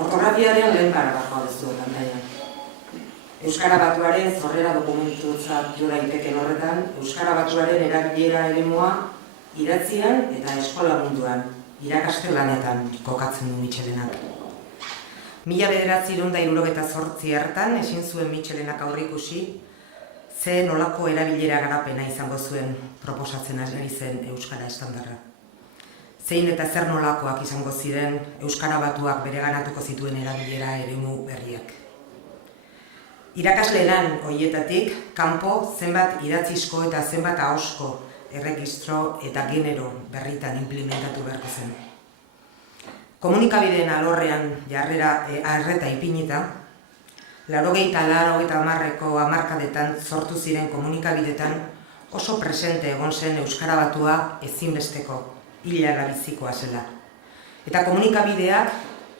Ortografiaren lehen paragrafoa duzu pantailan. Euskara Batuaren sorrera dokumentutzat jo daiteken horretan, Euskara Batuaren erabilera eremua idatzian eta eskola munduan, irakaste lanetan kokatzen du Mitxelenak. 1978 hartan ezin zuen Mitxelenak aurreikusi ze nolako erabilera garapena izango zuen proposatzen ari zen Euskara estandarra. Zein eta zer nolakoak izango ziren Euskara Batuak bereganatuko zituen erabilera eremu berriak. Irakasle lan horietatik, kanpo zenbat idatzizko eta zenbat ahosko erregistro eta genero berritan implementatu beharko zen. Komunikabideen alorrean arreta ipinita, 80-90ko hamarkadetan sortu ziren komunikabidetan oso presente egon zen Euskara Batua ezinbesteko hilara bizikoa zela. Eta komunikabideak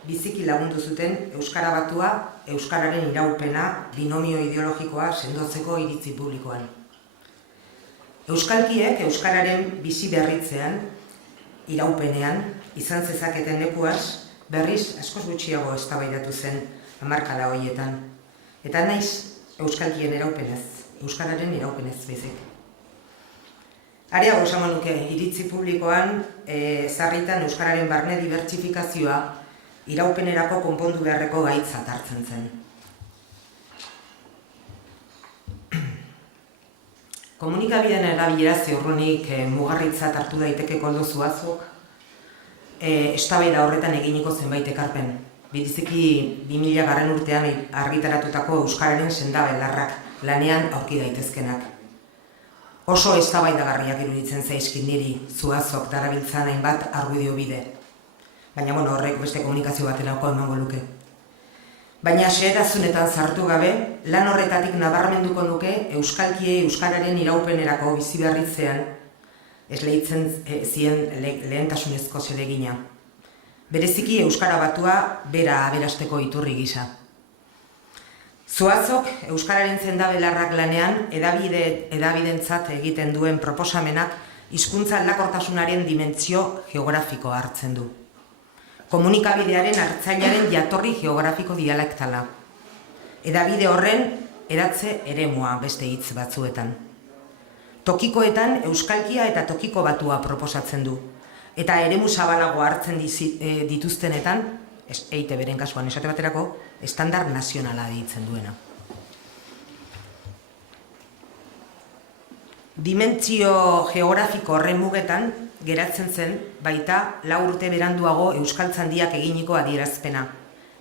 biziki lagundu zuten Euskara Batua, Euskararen iraupena, binomio ideologikoa sendotzeko iritzi publikoan. Euskalkiek Euskararen bizi berritzean, iraupenean, izan zezaketen lekuaz, berriz askoz gutxiago eztabaidatu zen hamarkada horietan. Eta naiz Euskalkien iraupenez, Euskararen iraupenez bezik. Areago esango nuke, iritzi publikoan sarritan Euskararen barne dibertsifikazioa iraupenerako konpondu beharreko gaitzat hartzen zen. Komunikabideen erabilera ziurrenik mugarritzat hartu daiteke Koldo Zuazok eztabaida horretan eginiko zenbait ekarpen. Biziki 2000 urtean argitaratutako Euskararen sendabelarrak lanean aurki daitezkenak. Oso eztabaidagarriak iruditzen zaizkit niri Zuazok darabiltzan hainbat argudio bide. Baina horrek beste komunikazio baterako emango luke. Baina xehetasunetan sartu gabe, lan horretatik nabarmenduko nuke Euskalkiei Euskararen iraupenerako biziberritzean esleitzen zien lehentasunezko zeregina. Bereziki Euskara Batua bera aberasteko iturri gisa. Zuazok Euskararen sendabelarrak lanean edabidentzat egiten duen proposamenak hizkuntza aldakortasunaren dimentsio geografikoa hartzen du. Komunikabidearen hartzailearen jatorri geografiko dialektala. Edabide horren edatze eremua beste hitz batzuetan. Tokikoetan Euskalkia eta Tokiko Batua proposatzen du. Eta eremu zabalago hartzen dituztenetan, EITB-ren kasuan esate baterako, estandar nazionala deitzen duena. Dimentsio geografiko horren mugetan geratzen zen baita 4 urte beranduago Euskaltzandiak eginiko adierazpena.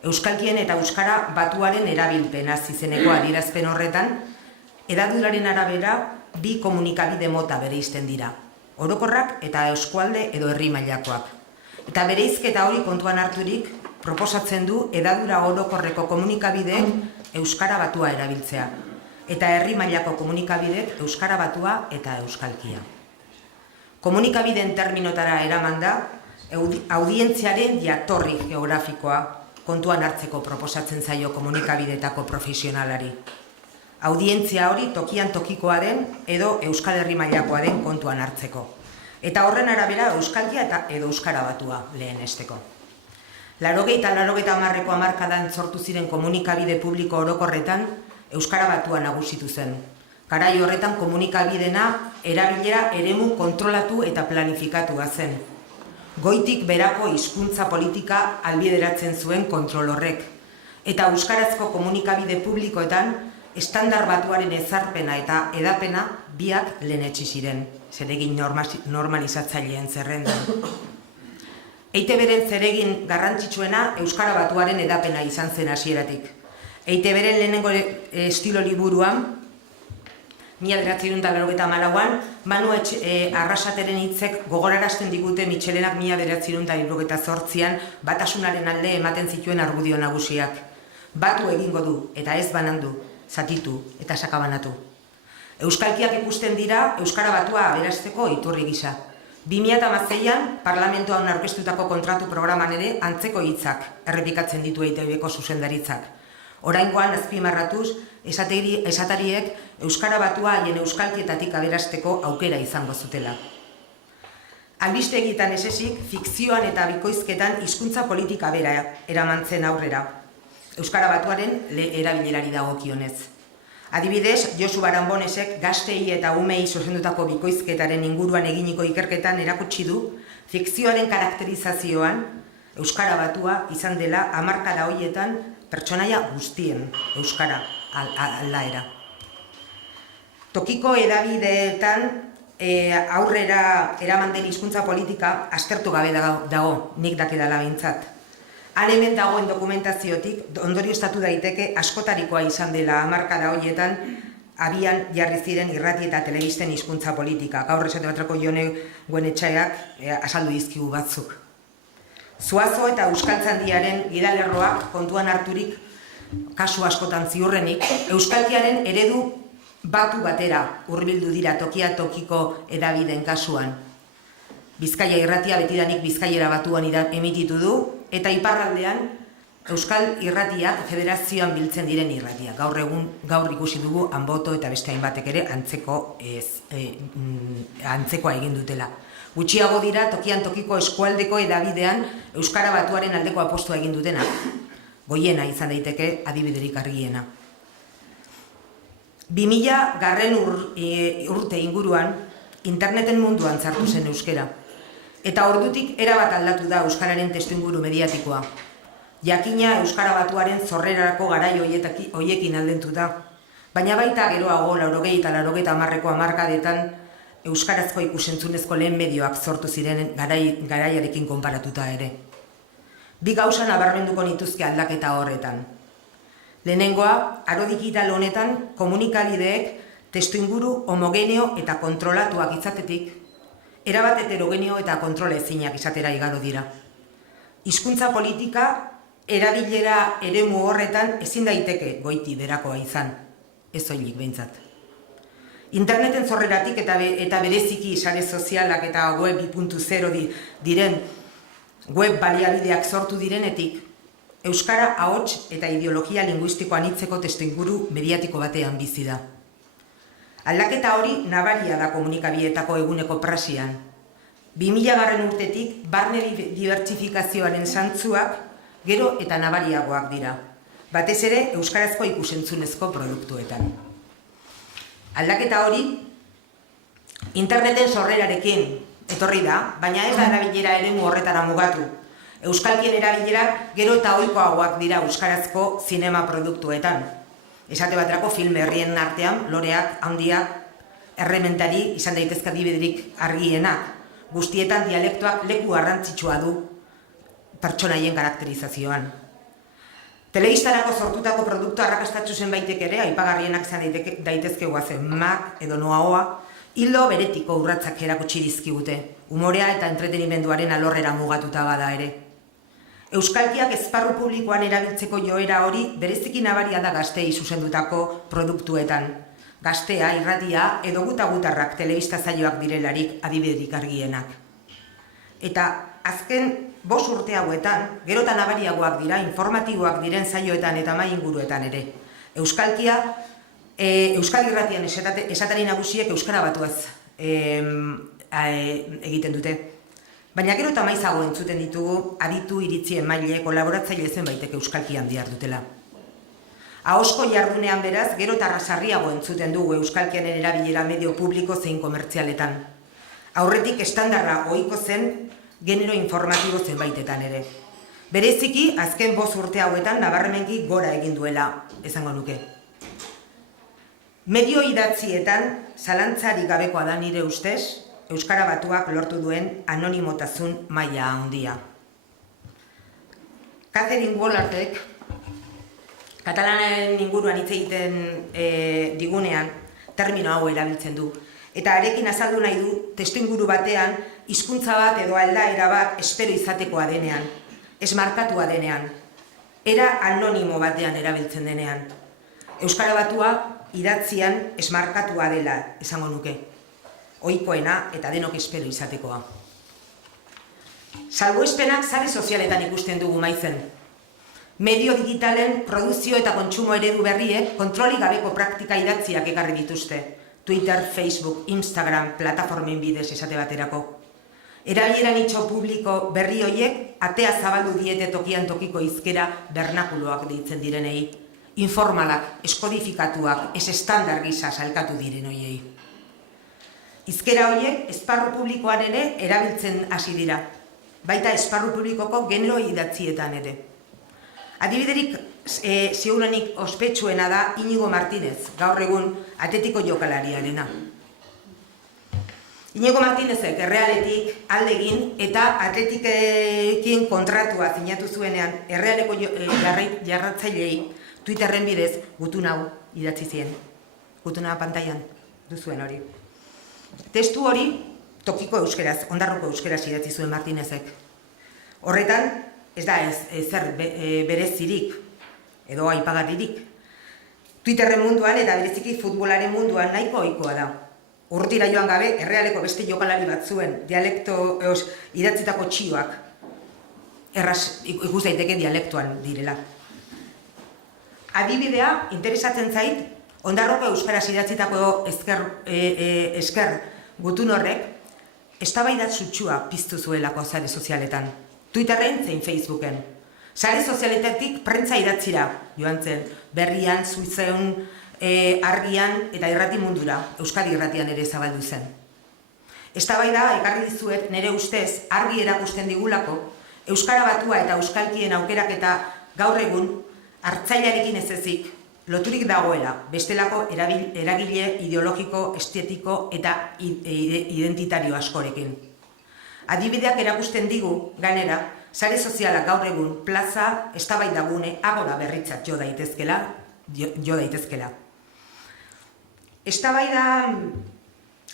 Euskalkien eta Euskara Batuaren erabilpena izeneko adierazpen horretan, hedaduraren arabera 2 komunikabide mota bereizten dira. Orokorrak eta eskualde edo herri mailakoak. Eta bereizketa hori kontuan harturik, proposatzen du hedadura orokorreko komunikabideek Euskara Batua erabiltzea. Eta herri mailako komunikabidek Euskara Batua eta Euskalkia. Komunikabideen terminotara eraman da, audientziaren jatorri geografikoa kontuan hartzeko proposatzen zaio komunikabidetako profesionalari. Audientzia hori tokian tokikoa den edo Euskal Herri mailakoa den kontuan hartzeko. Eta horren arabera Euskalkia eta edo Euskara Batua lehenesteko. 80-90ko hamarkadan sortu ziren komunikabide publiko orokorretan Euskara Batua nagusitu zen. Garai horretan komunikabidena erabilera eremu kontrolatu eta planifikatua zen. Goitik berako hizkuntza politika albideratzen zuen kontrol horrek. Eta euskarazko komunikabide publikoetan estandar batuaren ezarpena eta edapena biak lehenetsi ziren, zeregin normalizatzaileen zerrendan. EITB-ren zeregin garrantzitsuena Euskara Batuaren edapena izan zen hasieratik. EITB-ren lehenengo estilo liburuan, 1994an, Manu Arrasateren hitzek gogorarazten digute Mitxelenak 1978an batasunaren alde ematen zituen argudio nagusiak. Batu egingo du eta ez banandu, zatitu eta sakabanatu. Euskalkiak ikusten dira Euskara Batua aberasteko iturri gisa. 2016an parlamentuan aurkeztutako kontratu programan ere antzeko hitzak errepikatzen ditu EITB-ko zuzendaritzak. Oraingoan azpimarratuz, esatariek Euskara Batua haien euskalkietatik aberasteko aukera izango zutela. Albistegietan esesik, fikzioan eta bikoizketan hizkuntza politika bera eraman zen aurrera. Euskara Batuaren erabilerari dagokionez. Adibidez, Josu Baranbonesek gaztei eta umei zuzendutako bikoizketaren inguruan eginiko ikerketan erakutsi du fikzioaren karakterizazioan Euskara Batua izan dela hamarkada horietan pertsonaia guztien Euskara aldaera. Tokiko hedabideetan aurrera eraman den hizkuntza politika aztertu gabe dago, nik dakidala behintzat. Han hemen dagoen dokumentaziotik ondorioztatu daiteke askotarikoa izan dela hamarkada horietan abian jarri ziren irrati eta telebisten hizkuntza politika. Gaur esate batrako Jone Goenetxeak azaldu dizkigu batzuk. Zuazo eta Euskaltzandiaren gidalerroak kontuan harturik kasu askotan ziurrenik, euskalkiaren eredu batu batera hurbildu dira tokia tokiko hedabideen kasuan. Bizkaia irratia betidanik Bizkaiera Batuan emititu du, eta iparraldean Euskal Irratiak federazioan biltzen diren irratia. Gaur ikusi dugu Anboto eta beste hainbatek ere antzekoa egin dutela. Gutxiago dira tokian tokiko eskualdeko hedabidean Euskara Batuaren aldeko apostua egin dutena. Goiena izan daiteke adibiderik argiena. 2000 urte inguruan interneten munduan sartu zen euskera. Eta ordutik erabat aldatu da euskararen testuinguru mediatikoa. Jakina Euskara Batuaren zorrerarako garai hoiekin aldentu da. Baina baita geroago 80 eta 90 hamarkadetan euskarazko ikusentzunezko lehen medioak sortu ziren garaiarekin konparatuta ere. Bi gauza nabarmenduko nituzke aldaketa horretan. Lehenengoa, aro digital honetan komunikabideek testuinguru homogeneo eta kontrolatuak izatetik, erabat heterogeneo eta kontrola ezinak izatera igaro dira. Hizkuntza politika erabilera eremu horretan ezin daiteke goiti berakoa izan, ez soilik behintzat. Interneten zorreratik eta bereziki sare sozialak eta web 2.0 diren web baliabideak sortu direnetik, Euskara ahots eta ideologia linguistikoa anitzeko testuinguru mediatiko batean bizi da. Aldaketa hori nabaria da komunikabideetako eguneko prasian. 2000 urtetik barne dibertsifikazioaren zantzuak gero eta nabariagoak dira. Batez ere euskarazko ikusentzunezko produktuetan. Aldaketa hori interneten sorrerarekin etorri da, baina ez da erabilera eremu horretara mugatu. Euskalkien erabilerak gero eta ohikoagoak dira euskarazko zinema produktuetan. Esate baterako film herrien artean, loreak, handiak, errementari izan daitezke adibiderik argienak. Guztietan dialektoak leku garrantzitsua du pertsonaien karakterizazioan. Telebistarako sortutako produktu arrakastatsu zenbaitek ere, aipagarrienak izan daitezke guazen Mac edo Noaoa, hildo beretiko urratsak erakutsi dizkigute, umorea eta entretenimenduaren alorrera mugatuta bada ere. Euskalkiak esparru publikoan erabiltzeko joera hori bereziki nabaria da gazteei zuzendutako produktuetan. Gaztea, irratia edo gutarrak telebista saioak direlarik adibiderik argienak. Eta azken 5 urte hauetan, gero eta nabariagoak dira informatiboak diren saioetan eta mai inguruetan ere. Euskal Irratian esatari nagusiek Euskara Batuaz egiten dute. Baina gero eta maizago entzuten ditugu aditu iritzi emaile kolaboratzaile zenbaitek euskalkian dihardutela. Ahosko jardunean beraz, gero eta sarriago entzuten dugu euskalkianen erabilera medio publiko zein komertzialetan. Aurretik estandarra ohiko zen genero informatibo zenbaitetan ere. Bereziki, azken 5 urte hauetan nabarmenki gora egin duela, esango nuke. Medio idatzietan, zalantzarik gabekoa da nire ustez, Euskara Batuak lortu duen anonimotasun maila handia. Catherine Wallertek, katalanaren inguruan hitz egiten digunean, termino hau erabiltzen du. Eta arekin azaldu nahi du, testuinguru batean, hizkuntza bat edo aldaera bat espero izatekoa denean, esmarkatua denean, era anonimo batean erabiltzen denean. Euskara Batua idatzian esmarkatua dela, esango nuke. Ohikoena eta denok espero izatekoa. Salbuespenak sare sozialetan ikusten dugu maizen. Medio digitalen produzio eta kontsumo eredu berriek kontrolik gabeko praktika idatziak ekarri dituzte. Twitter, Facebook, Instagram, plataformen bidez esate baterako. Erabilera nitxo publiko berri hoiek atea zabaldu diete tokian tokiko hizkera bernakuloak deitzen direnei, informalak, eskodifikatuak, ez estandar gisa salkatu diren hoiei. Hizkera hoiek esparru publikoan ere erabiltzen hasi dira, baita esparru publikoko genero idatzietan ere. Adibiderik ziurenik ospetsuena da Inigo Martínez, gaur egun Atletiko jokalariarena. Inigo Martínezek Errealetik alde egin eta Atletikekin kontratua sinatu zuenean Errealeko jarratzaileei Twitterren bidez gutun hau idatzi zien. Gutuna pantailan duzuen hori. Testu hori tokiko euskeraz, Ondarruko euskeraz idatzi zuen Martínezek. Horretan ez da ezer berezirik edo aipagarririk. Twitterren munduan eta bereziki futbolaren munduan nahiko ohikoa da. Urtira joan gabe, Errealeko beste jokalari bat zuen, idatzitako txioak, erraz ikus daiteke dialektuan direla. Adibidea, interesatzen zait, Ondarruko euskaraz idatzitako esker gutun horrek, eztabaida sutsua piztu zuelako sare sozialetan, Twitterren zein Facebooken. Sare sozialetatik prentza idatzira joan zen, Berrian, Zuizeun, Argian eta irrati mundura, Euskadi irratian ere zabaldu zen. Eztabaida ekarri dizuet nire ustez argi erakusten digulako, Euskara batua eta euskalkien aukeraketa gaur egun hartzailarekin ez ezik loturik dagoela, bestelako eragile ideologiko, estetiko eta identitario askorekin. Adibideak erakusten digu, ganera, sare sozialak gaur egun plaza, eztabaidagune, agora berritzat jo daitezkela. Eztabaida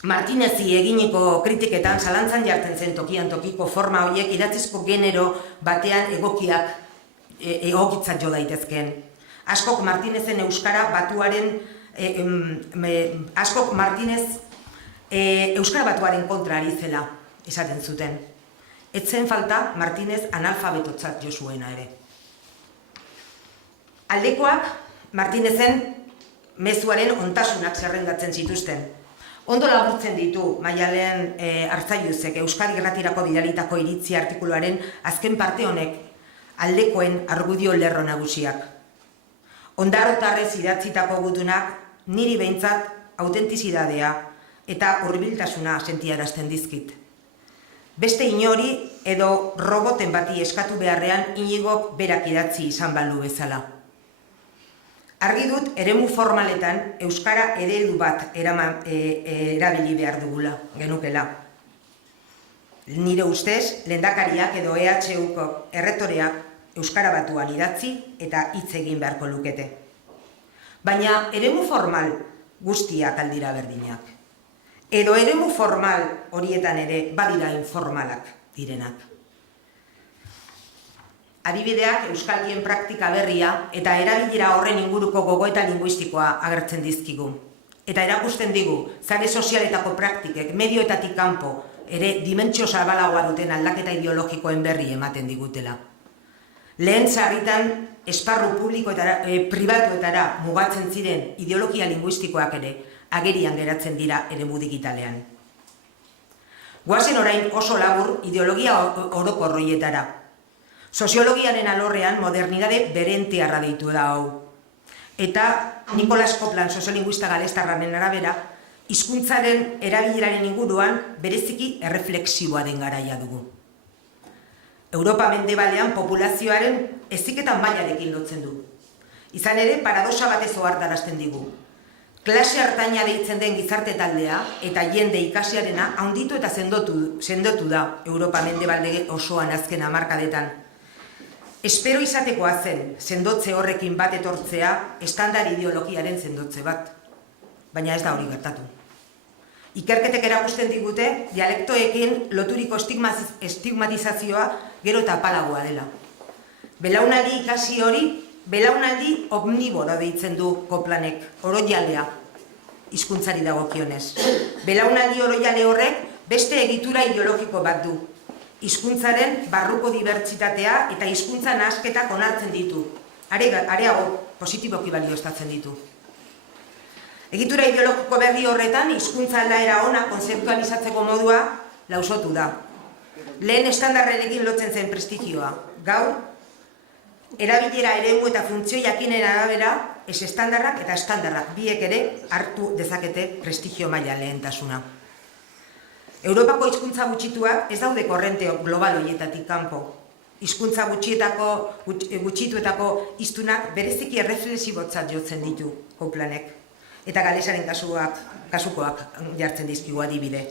Martínezi eginiko kritiketan zalantzan jartzen zen tokian tokiko forma horiek idatzizko genero batean egokitzat jo daitezkeen. Askok Martínezen euskara batuaren euskara batuaren kontra ari zela esaten zuten. Etzen falta Martínez analfabetotzat jo zuena ere. Aldekoak Martínezen mezuaren ontasunak zerrendatzen zituzten. Ondo laburtzen ditu Maialen Arzaiuzek Euskadi Irratirako bidalitako iritzi artikuluaren azken parte honek aldekoen argudio lerro nagusiak. Ondarrotarrez idatzitako gutunak niri behintzat autentizidadea eta hurbiltasuna sentiarazten dizkit. Beste inori edo roboten bati eskatu beharrean Inigok berak idatzi izan balu bezala. Argi dut, eremu formaletan euskara eredu bat erabili behar dugula, genukela. Nire ustez, lehendakariak edo EHUko erretoreak euskara batuan idatzi eta hitz egin beharko lukete. Baina eremu formal guztiak aldira berdinak. Edo eremu formal horietan ere badira informalak direnak. Adibideak euskalkien praktika berria eta erabilera horren inguruko gogoeta linguistikoa agertzen dizkigu. Eta erakusten digu, sare sozialetako praktikek medioetatik kanpo ere dimentsio zabalagoa duten aldaketa ideologikoen berri ematen digutela. Lehen sarritan esparru publiko eta pribatuetara mugatzen ziren ideologia linguistikoak ere agerian geratzen dira eremu digitalean. Goazen orain oso labur ideologia orokor horietara. Soziologiaren alorrean modernidade berentearra deitu da hau. Eta Nicolas Copland soziolinguista galestarraren arabera, hizkuntzaren erabileraren inguruan bereziki erreflexiboa den garaia dugu. Europa mendebalean populazioaren heziketa mailarekin lotzen du. Izan ere, paradoxa batez ohartarazten digu. Klase hartaina deitzen den gizarte taldea eta jende ikasiarena handitu eta sendotu da Europa mendebalde osoan azken hamarkadetan. Espero izatekoa zen, sendotze horrekin bat etortzea, estandar ideologiaren sendotze bat. Baina ez da hori gertatu. Ikerketek erakusten digute, dialektoekin loturiko estigmatizazioa gero eta apalagoa dela. Belaunaldi ikasi hori, belaunaldi omniboro deitzen du Coplanek, oroialea, hizkuntzari dagokionez. Belaunaldi oroiale horrek beste egitura ideologiko bat du. Hizkuntzaren barruko dibertsitatea eta hizkuntza nahasketak onartzen ditu. Areago positiboki balioztatzen ditu. Egitura ideologiko berri horretan hizkuntza aldaera ona kontzeptualizatzeko modua lausotu da. Lehen estandarrekin lotzen zen prestigioa. Gaur, erabilera eremu eta funtzio jakinen arabera, ez estandarrak eta estandarrak biek ere hartu dezakete prestigio maila lehentasuna. Europako hizkuntza gutxituak ez daude korrente global horietatik kanpo. Hizkuntza gutxituetako hiztunak bereziki erreflexibotzat jotzen ditu Koplanek. Eta galesaren kasukoak jartzen dizkigu adibide.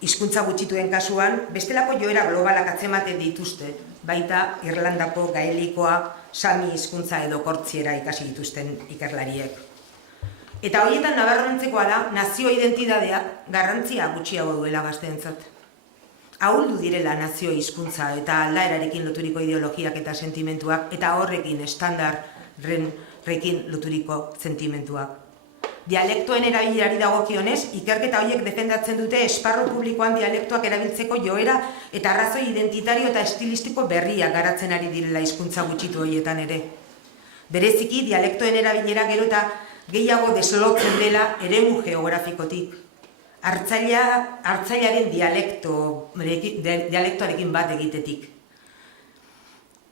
Hizkuntza gutxituen kasuan, bestelako joera globalak atzematen dituzte, baita Irlandako gaelikoa, sami hizkuntza edo kortziera ikasi dituzten ikerlariek. Eta horietan nabarmentzekoa da, nazio identitateak garrantzia gutxiago duela gazteentzat. Ahuldu direla nazio hizkuntza eta aldaerarekin loturiko ideologiak eta sentimentuak, eta horrekin estandarrekin loturiko sentimentuak. Dialektoen erabilerari dagokionez, ikerketa horiek defendatzen dute esparru publikoan dialektoak erabiltzeko joera eta arrazoi identitario eta estilistiko berriak garatzen ari direla hizkuntza gutxitu horietan ere. Bereziki, dialektoen erabilera gero eta gehiago deslotzen dela eremu geografikotik. Hartzailearen dialektoarekin bat egitetik.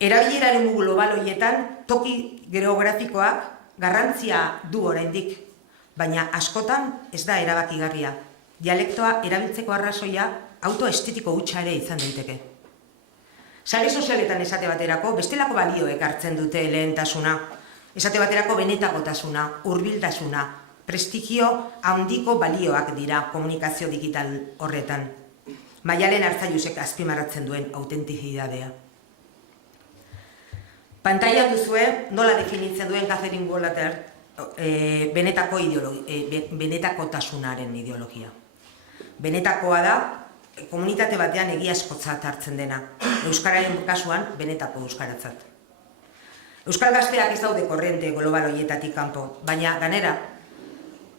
Erabileraren global horietan toki geografikoak garrantzia du oraindik, baina askotan ez da erabakigarria. Dialektoa erabiltzeko arrazoia autoestetiko hutsa ere izan daiteke. Sare sozialetan esate baterako bestelako balioek hartzen dute lehentasuna. Esate baterako benetakotasuna, hurbiltasuna, prestigio handiko balioak dira komunikazio digital horretan. Maialen Arzailusek azpimarratzen duen autentizidadea. Pantaila duzue nola definitzen duen Catherine Wallater benetakotasunaren ideologia. Benetakoa da, komunitate batean egiazkotzat hartzen dena. Euskararen kasuan, benetako euskaratzat. Euskal gazteak ez daude korrente global horietatik kanpo, baina ganera,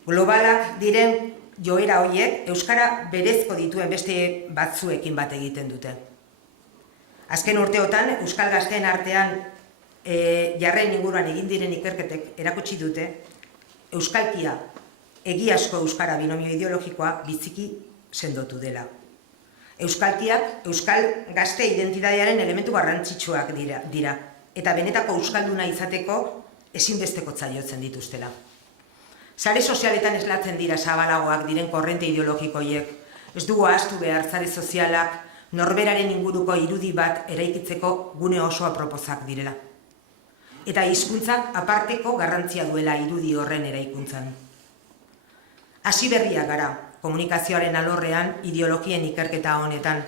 globalak diren joera horiek euskara berezko dituen beste batzuekin bat egiten dute. Azken urteotan, euskal gazteen artean jarren inguruan egin diren ikerketek erakutsi dute euskalkia, egiazko euskara binomio ideologikoa biziki sendotu dela. Euskalkiak euskal gazte identitatearen elementu garrantzitsuak dira, eta benetako euskalduna izateko ezinbestekotza jotzen dituztela. Sare sozialetan eslatzen dira zabalagoak diren korrente ideologikoiek, ez dugu ahaztu behar sare sozialak norberaren inguruko irudi bat eraikitzeko gune oso aproposak direla. Eta hizkuntzak aparteko garrantzia duela irudi horren eraikuntzan. Hasi berriak gara, komunikazioaren alorrean ideologien ikerketa honetan.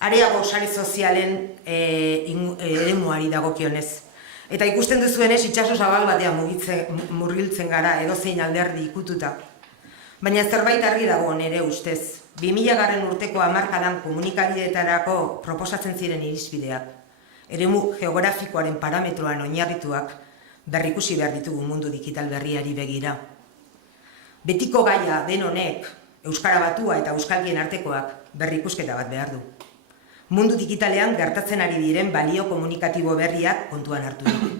Areago sare sozialen eremuari dagokionez. Eta ikusten duzuenez itsaso zabal batean murgiltzen gara edozein alderdi ikututa. Baina zerbait argi dago nere ustez. 2000 urteko hamarkadan komunikabideetarako proposatzen ziren irizpideak. Eremu geografikoaren parametroan oinarrituak berrikusi behar ditugu mundu digital berriari begira. Betiko gaia den honek, euskara batua eta euskalkien artekoak berrikusketa bat behar du. Mundu digitalean gertatzen ari diren balio komunikatibo berriak kontuan hartu ditu.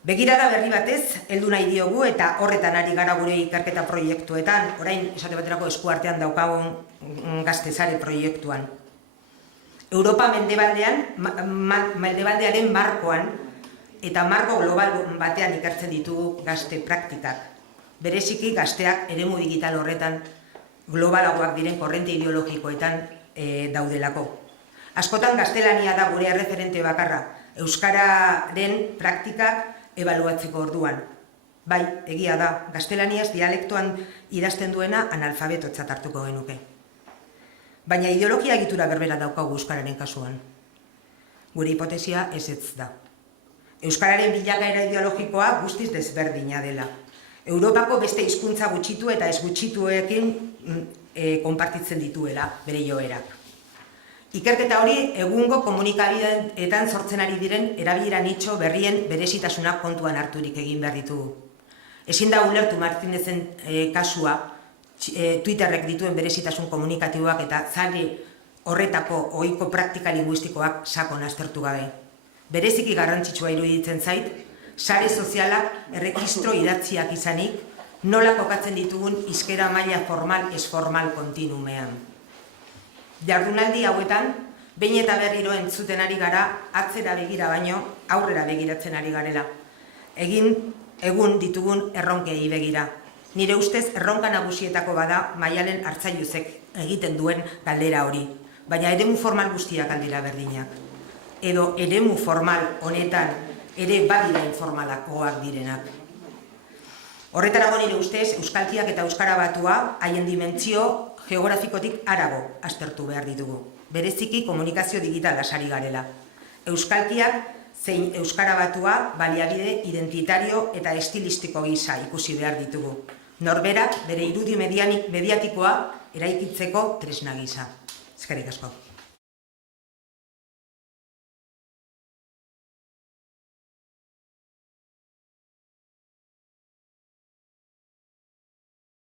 Begirada berri batez, heldu nahi diogu eta horretan ari gara gure ikerketa proiektuetan, orain esate baterako eskuartean daukagun gaztezare proiektuan. Europa mendebaldearen markoan eta marko global batean ikertzen ditugu gazte praktikak. Bereziki gazteak eremu digital horretan globalagoak diren korrente ideologikoetan daudelako. Askotan gaztelania da gure erreferente bakarra, euskararen praktikak ebaluatzeko orduan. Bai, egia da, gaztelaniaz dialektoan idazten duena analfabetotzat hartuko genuke. Baina ideologia egitura berbera daukagu euskararen kasuan. Gure hipotesia ezetz da. Euskararen bilakaera ideologikoa guztiz desberdina dela. Europako beste hizkuntza gutxitu eta ez gutxituekin konpartitzen dituela bere joerak. Ikerketa hori egungo komunikabideetan sortzen ari diren erabilera nitxo berrien berezitasunak kontuan harturik egin behar ditugu. Ezin da ulertu Martinezen kasua, Twitterrek dituen berezitasun komunikatiboak eta zari horretako ohiko praktika linguistikoak sakon aztertu gabe. Bereziki garrantzitsua iruditzen zait, sare sozialak erregistro idatziak izanik, nola kokatzen ditugun hizkera maila formal ez formal kontinumean. Jardunaldi hauetan, behin eta berriro entzuten ari gara, atzera begira baino, aurrera begiratzen ari garela. Egun ditugun erronkei begira. Nire ustez erronka nagusietako bada Maialen Artzaiuzek egiten duen galdera hori, baina eremu formal guztiak aldira berdinak. Edo eremu formal honetan ere badira informalakoak direnak. Horretarago nire ustez, euskalkiak eta euskara batua haien dimentsio geografikotik harago aztertu behar ditugu. Bereziki komunikazio digital lasari garela. Euskalkiak zein euskara batua baliabide identitario eta estilistiko gisa ikusi behar ditugu. Norberak bere irudi mediatikoa eraikitzeko tresna gisa. Eskerrik asko.